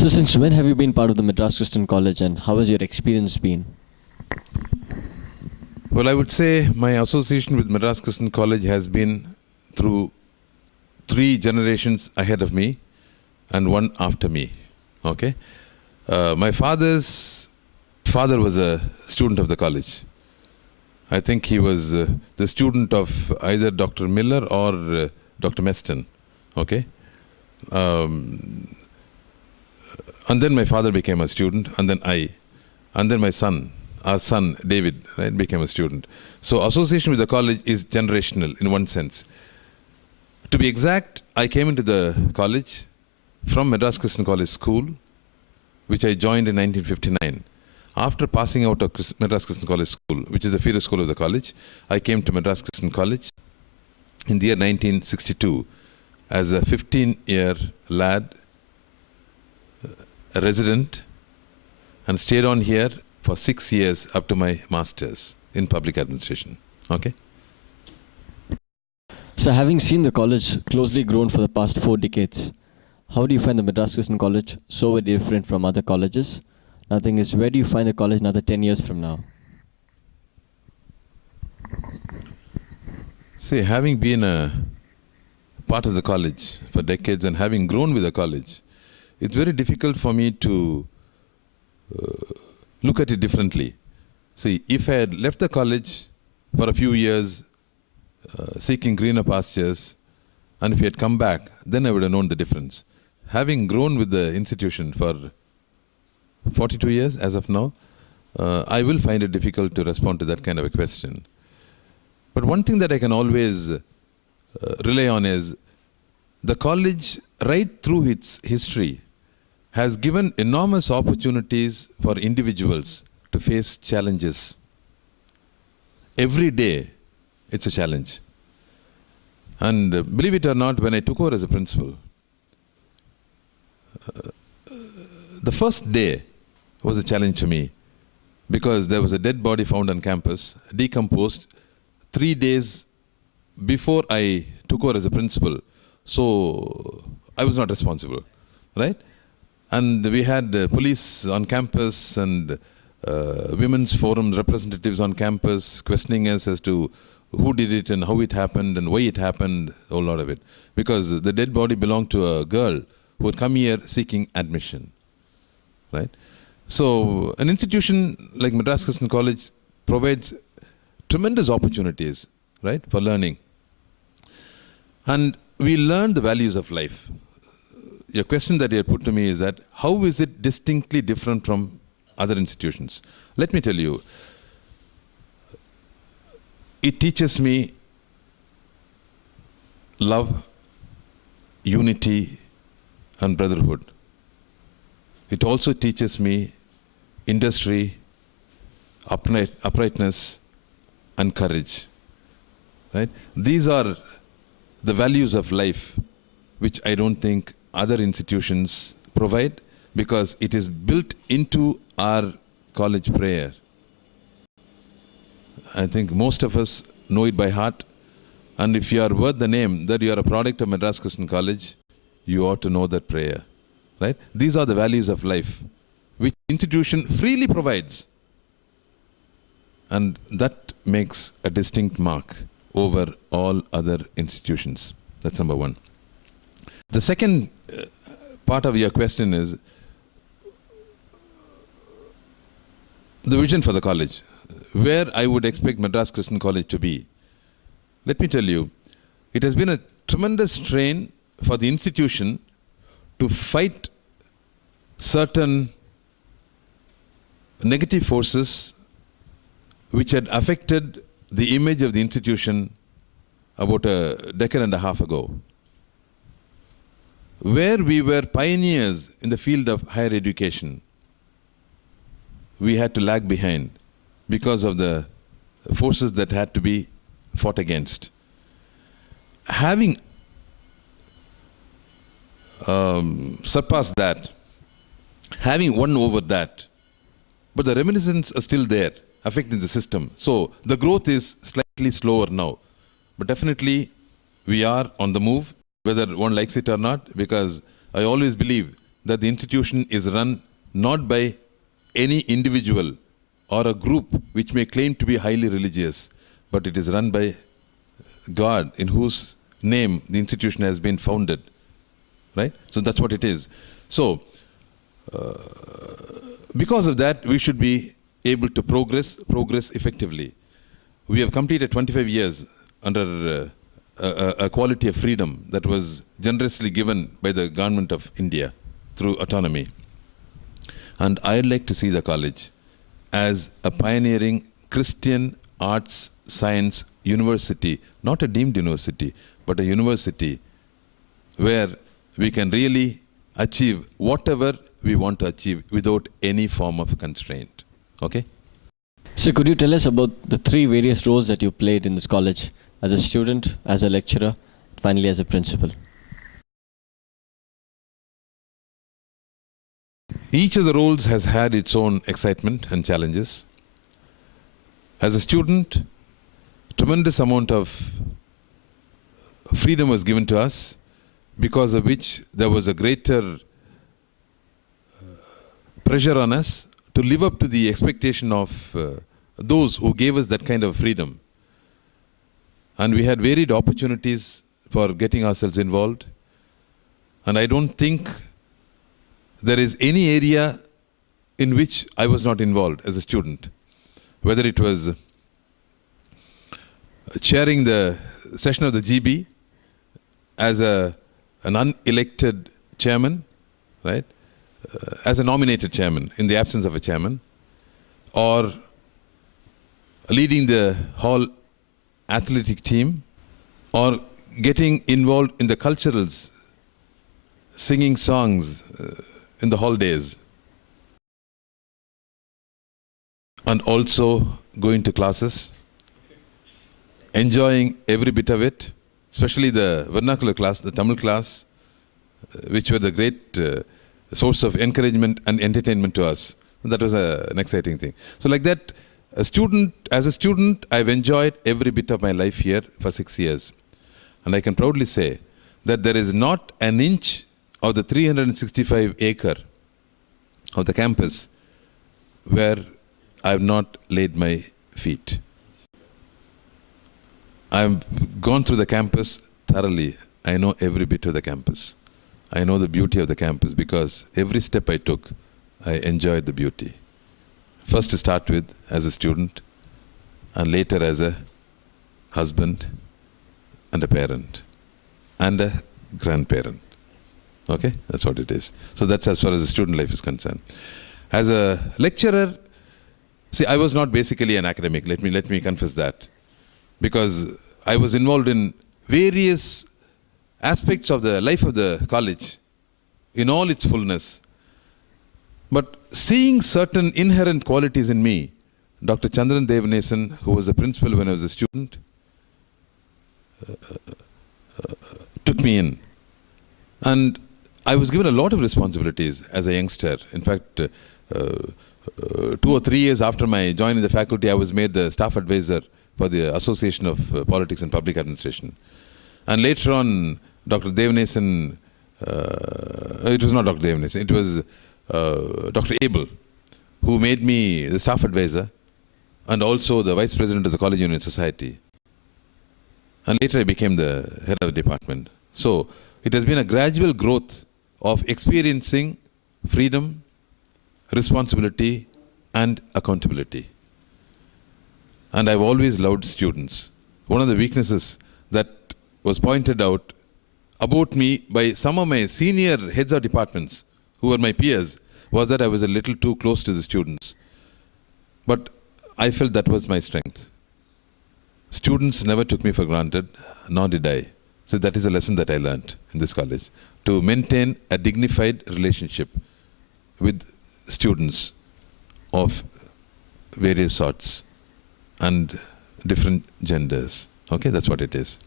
So since when have you been part of the Madras Christian College and how has your experience been? Well, I would say my association with Madras Christian College has been through 3 generations ahead of me and one after me. Okay, my father's father was a student of the college. I think he was the student of either Dr. Miller or Dr. Meston. Okay, and then my father became a student, and then my son, our son David, right, became a student. So association with the college is generational in one sense. To be exact, I came into the college from Madras Christian College School, which I joined in 1959. After passing out of Madras Christian College School, which is the feeder school of the college, I came to Madras Christian College in the year 1962 as a 15-year lad, a resident, and stayed on here for 6 years up to my master's in public administration. Okay. So having seen the college closely grown for the past 4 decades, how do you find the Madras Christian College so very different from other colleges? Another thing is, where do you find the college another 10 years from now? See, having been a part of the college for decades and having grown with the college, it's very difficult for me to look at it differently. See, if I had left the college for a few years seeking greener pastures, and if he had come back, then I would have known the difference. Having grown with the institution for 42 years as of now, I will find it difficult to respond to that kind of a question. But one thing that I can always rely on is the college, right through its history, has given enormous opportunities for individuals to face challenges. Every day, it's a challenge. And believe it or not, when I took over as a principal, the first day was a challenge to me because there was a dead body found on campus, decomposed, 3 days before I took over as a principal. So I was not responsible, right? And we had police on campus and women's forum representatives on campus questioning us as to who did it and how it happened and why it happened, a whole lot of it. Because the dead body belonged to a girl who had come here seeking admission, right? So an institution like Madras Christian College provides tremendous opportunities, right, for learning. And we learn the values of life. Your question that you had put to me is that how is it distinctly different from other institutions? Let me tell you, it teaches me love, unity, and brotherhood. It also teaches me industry, uprightness, and courage. Right? These are the values of life which I don't think other institutions provide, because it is built into our college prayer. I think most of us know it by heart, and if you are worth the name that you are a product of Madras Christian College, you ought to know that prayer. Right? These are the values of life which institution freely provides, and that makes a distinct mark over all other institutions. That's number one. The second part of your question is the vision for the college, where I would expect Madras Christian College to be. Let me tell you, it has been a tremendous strain for the institution to fight certain negative forces which had affected the image of the institution about a decade and a half ago. Where we were pioneers in the field of higher education, we had to lag behind because of the forces that had to be fought against. Having surpassed that, having won over that, but the reminiscences are still there, affecting the system. So the growth is slightly slower now, but definitely we are on the move, whether one likes it or not, because I always believe that the institution is run not by any individual or a group which may claim to be highly religious, but it is run by God, in whose name the institution has been founded. Right? So that's what it is. So, because of that, we should be able to progress effectively. We have completed 25 years under a quality of freedom that was generously given by the government of India through autonomy. And I'd like to see the college as a pioneering Christian arts science university, not a deemed university, but a university where we can really achieve whatever we want to achieve without any form of constraint. Okay? So could you tell us about the three various roles that you played in this college, as a student, as a lecturer, finally as a principal? Each of the roles has had its own excitement and challenges. As a student, tremendous amount of freedom was given to us, because of which there was a greater pressure on us to live up to the expectation of those who gave us that kind of freedom. And we had varied opportunities for getting ourselves involved. And I don't think there is any area in which I was not involved as a student, whether it was chairing the session of the GB as an unelected chairman, right? As a nominated chairman in the absence of a chairman, or leading the hall athletic team, or getting involved in the culturals, singing songs in the holidays, and also going to classes, enjoying every bit of it, especially the vernacular class, the Tamil class, which were the great source of encouragement and entertainment to us. That was an exciting thing. So like that, as a student, I've enjoyed every bit of my life here for 6 years. And I can proudly say that there is not an inch of the 365 acre of the campus where I have not laid my feet. I've gone through the campus thoroughly. I know every bit of the campus. I know the beauty of the campus because every step I took, I enjoyed the beauty. First to start with as a student, and later as a husband and a parent and a grandparent. Okay, that's what it is. So that's as far as the student life is concerned. As a lecturer, see, I was not basically an academic. Let me confess that, because I was involved in various aspects of the life of the college in all its fullness. But seeing certain inherent qualities in me, Dr. Chandran Devanesan, who was the principal when I was a student, took me in. And I was given a lot of responsibilities as a youngster. In fact, 2 or 3 years after my joining the faculty, I was made the staff advisor for the Association of Politics and Public Administration. And later on, Dr. Devanesan, it was not Dr. Devanesan, it was Dr. Abel, who made me the staff advisor and also the vice president of the College Union Society. And later I became the head of the department. So it has been a gradual growth of experiencing freedom, responsibility, and accountability. And I've always loved students. One of the weaknesses that was pointed out about me by some of my senior heads of departments, who were my peers, was that I was a little too close to the students. But I felt that was my strength. Students never took me for granted, nor did I. So that is a lesson that I learned in this college, to maintain a dignified relationship with students of various sorts and different genders. Okay, that's what it is.